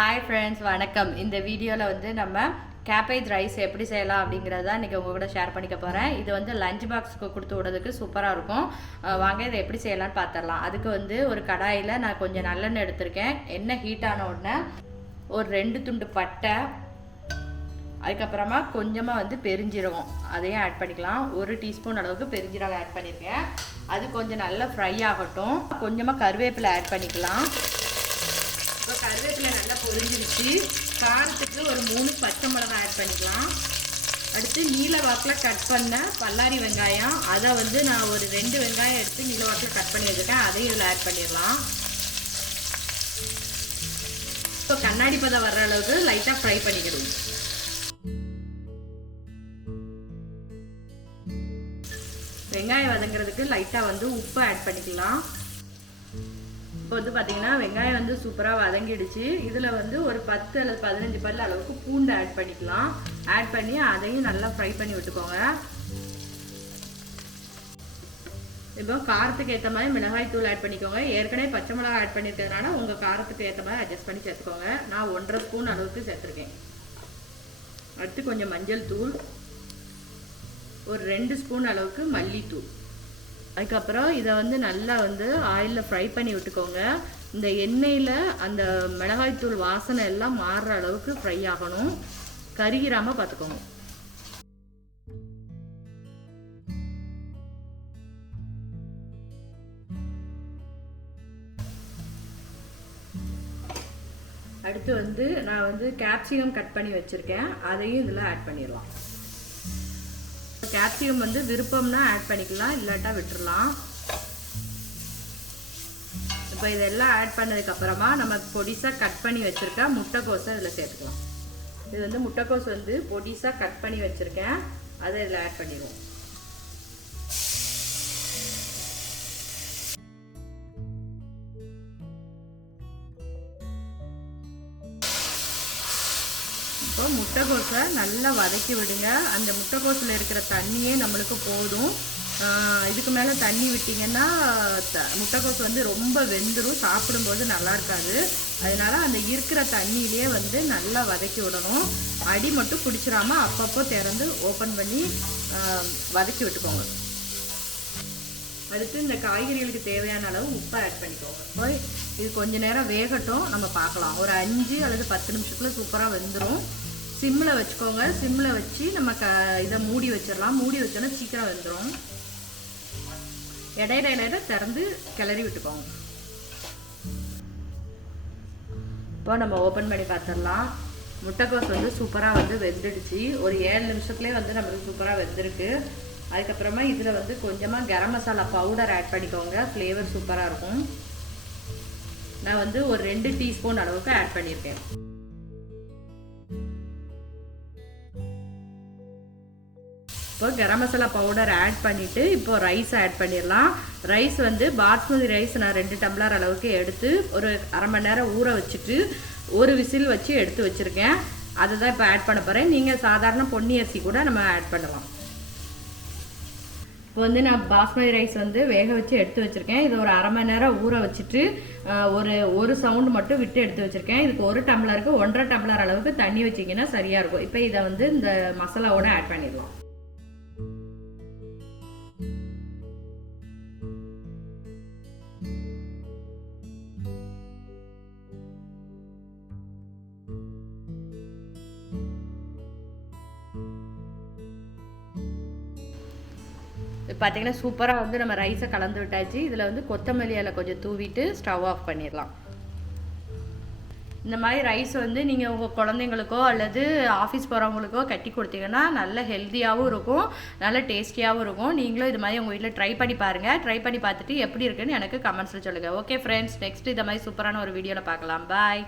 Hi friends, வணக்கம். இந்த வீடியோவில் வந்து நம்ம கேபேஜ் ரைஸ் எப்படி செய்யலாம் அப்படிங்கிறத இன்றைக்கி உங்கள் கூட ஷேர் பண்ணிக்க போகிறேன். இது வந்து லஞ்ச் பாக்ஸுக்கு கொடுத்து விடுறதுக்கு சூப்பராக இருக்கும். வாங்க இதை எப்படி செய்யலாம்னு பார்த்துடலாம். அதுக்கு வந்து ஒரு கடாயில் நான் கொஞ்சம் நல்லெண்ணெய் எடுத்திருக்கேன். எண்ணெய் ஹீட் ஆன உடனே ஒரு 2 துண்டு பட்டை, அதுக்கப்புறமா கொஞ்சமாக வந்து பெருஞ்சீரகம் அதையும் ஆட் பண்ணிக்கலாம். 1 டீஸ்பூன் அளவுக்கு பெருஞ்சீரகம் ஆட் பண்ணியிருக்கேன். அது கொஞ்சம் நல்லா ஃப்ரை ஆகட்டும். கொஞ்சமாக கருவேப்பிலை ஆட் பண்ணிக்கலாம். இப்போ கருவேப்பிலை நல்லா பொரிஞ்சிருச்சு. காரத்துக்கு ஒரு 3 பச்சை மிளகாய் ஆட் பண்ணிக்கலாம். அடுத்து நீல வாக்கில் கட் பண்ண பல்லாரி வெங்காயம், அதை வந்து நான் ஒரு 2 வெங்காயம் எடுத்து நீல வாக்கில் கட் பண்ணி வச்சுருக்கேன். அதையும் இதில் ஆட் பண்ணிடலாம். இப்போ கண்ணாடி பதம் வர்ற அளவுக்கு லைட்டாக ஃப்ரை பண்ணிக்கிடுவோம். வெங்காயம் வதங்கிறதுக்கு லைட்டாக வந்து உப்பு ஆட் பண்ணிக்கலாம். இப்போ வந்து பார்த்தீங்கன்னா வெங்காயம் வந்து சூப்பராக வதங்கிடுச்சு. இதில் வந்து ஒரு 10 அல்லது 15 பல் அளவுக்கு பூண்டு ஆட் பண்ணிக்கலாம். ஆட் பண்ணி அதையும் நல்லா ஃப்ரை பண்ணி விட்டுக்கோங்க. இப்போ காரத்துக்கு ஏற்ற மாதிரி மிளகாய் தூள் ஆட் பண்ணிக்கோங்க. ஏற்கனவே பச்சை மிளகாய் ஆட் பண்ணியிருக்கிறதுனால உங்கள் காரத்துக்கு ஏற்ற மாதிரி அட்ஜஸ்ட் பண்ணி சேர்த்துக்கோங்க. நான் 1.5 ஸ்பூன் அளவுக்கு சேர்த்துருக்கேன். அடுத்து கொஞ்சம் மஞ்சள் தூள், ஒரு 2 ஸ்பூன் அளவுக்கு மல்லித்தூள். அதுக்கப்புறம் இதை வந்து நல்லா வந்து ஆயிலில் ஃப்ரை பண்ணி விட்டுக்கோங்க. இந்த எண்ணெயில் அந்த மிளகாய்த்தூள் வாசனை எல்லாம் மாறுற அளவுக்கு ஃப்ரை ஆகணும். கருகிராமல் பார்த்துக்கோங்க. அடுத்து வந்து நான் வந்து கேப்சிகம் கட் பண்ணி வச்சுருக்கேன். அதையும் இதில் ஆட் பண்ணிடலாம். கேப்சிகம் வந்து விருப்பம்னா ஆட் பண்ணிக்கலாம், இல்லாட்டா விட்டுடலாம். இப்போ இதெல்லாம் ஆட் பண்ணதுக்கப்புறமா நம்ம பொடிசாக கட் பண்ணி வச்சுருக்க முட்டைக்கோஸை இதில் சேர்த்துக்கலாம். இது வந்து முட்டைக்கோஸ் வந்து பொடிசாக கட் பண்ணி வச்சுருக்கேன். அதை இதில் ஆட் பண்ணிடுவோம். இப்போ முட்டைக்கோஸை நல்லா வதக்கி விடுங்க. அந்த முட்டைக்கோஸில் இருக்கிற தண்ணியே நம்மளுக்கு போதும். இதுக்கு மேலே தண்ணி விட்டிங்கன்னா முட்டைக்கோஸ் வந்து ரொம்ப வெந்துடும், சாப்பிடும்போது நல்லா இருக்காது. அதனால் அந்த இருக்கிற தண்ணியிலே வந்து நல்லா வதக்கி விடணும். அடி மட்டும் பிடிச்சிடாமல் அப்பப்போ திறந்து ஓப்பன் பண்ணி வதக்கி விட்டுக்கோங்க. அடுத்து இந்த காய்கறிகளுக்கு தேவையான அளவு உப்பை ஆட் பண்ணிக்கோங்க. இப்போ இது கொஞ்சம் நேரம் வேகட்டும், நம்ம பார்க்கலாம். ஒரு 5 அல்லது 10 நிமிஷத்தில் சூப்பராக வெந்துடும். சிம்மில் வச்சுக்கோங்க. சிம்மில் வச்சு நம்ம இதை மூடி வச்சிடலாம். மூடி வச்சோன்னா சீக்கிரம் வெந்துடும். இடையில திறந்து கிளறி விட்டுக்கோங்க. இப்போ நம்ம ஓப்பன் பண்ணி பார்த்துடலாம். முட்டைக்கோஸ் வந்து சூப்பராக வந்து வெந்துடுச்சு. ஒரு 7 நிமிஷத்துலேயே வந்து நம்மளுக்கு சூப்பராக வெந்திருக்கு. அதுக்கப்புறமா இதில் வந்து கொஞ்சமாக கரம் மசாலா பவுடர் ஆட் பண்ணிக்கோங்க. ஃப்ளேவர் சூப்பராக இருக்கும். நான் வந்து ஒரு 2 டீஸ்பூன் அளவுக்கு ஆட் பண்ணியிருக்கேன். இப்போ கரம் மசாலா பவுடர் ஆட் பண்ணிவிட்டு இப்போ ரைஸ் ஆட் பண்ணிடலாம். ரைஸ் வந்து பாஸ்மதி ரைஸ் நான் 2 டம்ளர் அளவுக்கு எடுத்து ஒரு அரை மணி நேரம் ஊற வச்சுட்டு ஒரு விசில் வச்சு எடுத்து வச்சுருக்கேன். அதை தான் இப்போ ஆட் பண்ண போகிறேன். நீங்கள் சாதாரண பொன்னி அரிசி கூட நம்ம ஆட் பண்ணலாம். இப்போ வந்து நான் பாஸ்மதி ரைஸ் வந்து வேக வச்சு எடுத்து வச்சுருக்கேன். இது ஒரு அரை மணி நேரம் ஊற வச்சுட்டு ஒரு சவுண்டு மட்டும் விட்டு எடுத்து வச்சுருக்கேன். இதுக்கு 1 டம்ளருக்கு 1.5 டம்ளர் அளவுக்கு தண்ணி வச்சிங்கன்னா சரியாக இருக்கும். இப்போ இதை வந்து இந்த மசாலாவோட ஆட் பண்ணிடலாம். பார்த்தீங்கன்னா சூப்பராக வந்து நம்ம ரைஸை கலந்து விட்டாச்சு. இதில் வந்து கொத்தமல்லி இலை கொஞ்சம் தூவிட்டு ஸ்டவ் ஆஃப் பண்ணிடலாம். இந்த மாதிரி ரைஸ் வந்து நீங்கள் உங்கள் குழந்தைங்களுக்கோ அல்லது ஆஃபீஸ் போகிறவங்களுக்கோ கட்டி கொடுத்தீங்கன்னா நல்ல ஹெல்த்தியாகவும் இருக்கும், நல்ல டேஸ்டியாகவும் இருக்கும். நீங்களும் இது மாதிரி உங்கள் வீட்டில் ட்ரை பண்ணி பாருங்கள். ட்ரை பண்ணி பார்த்துட்டு எப்படி இருக்குன்னு எனக்கு கமெண்ட்ஸில் சொல்லுங்கள். ஓகே ஃப்ரெண்ட்ஸ், நெக்ஸ்ட் இந்த மாதிரி சூப்பரான ஒரு வீடியோவில் பார்க்கலாம். பாய்.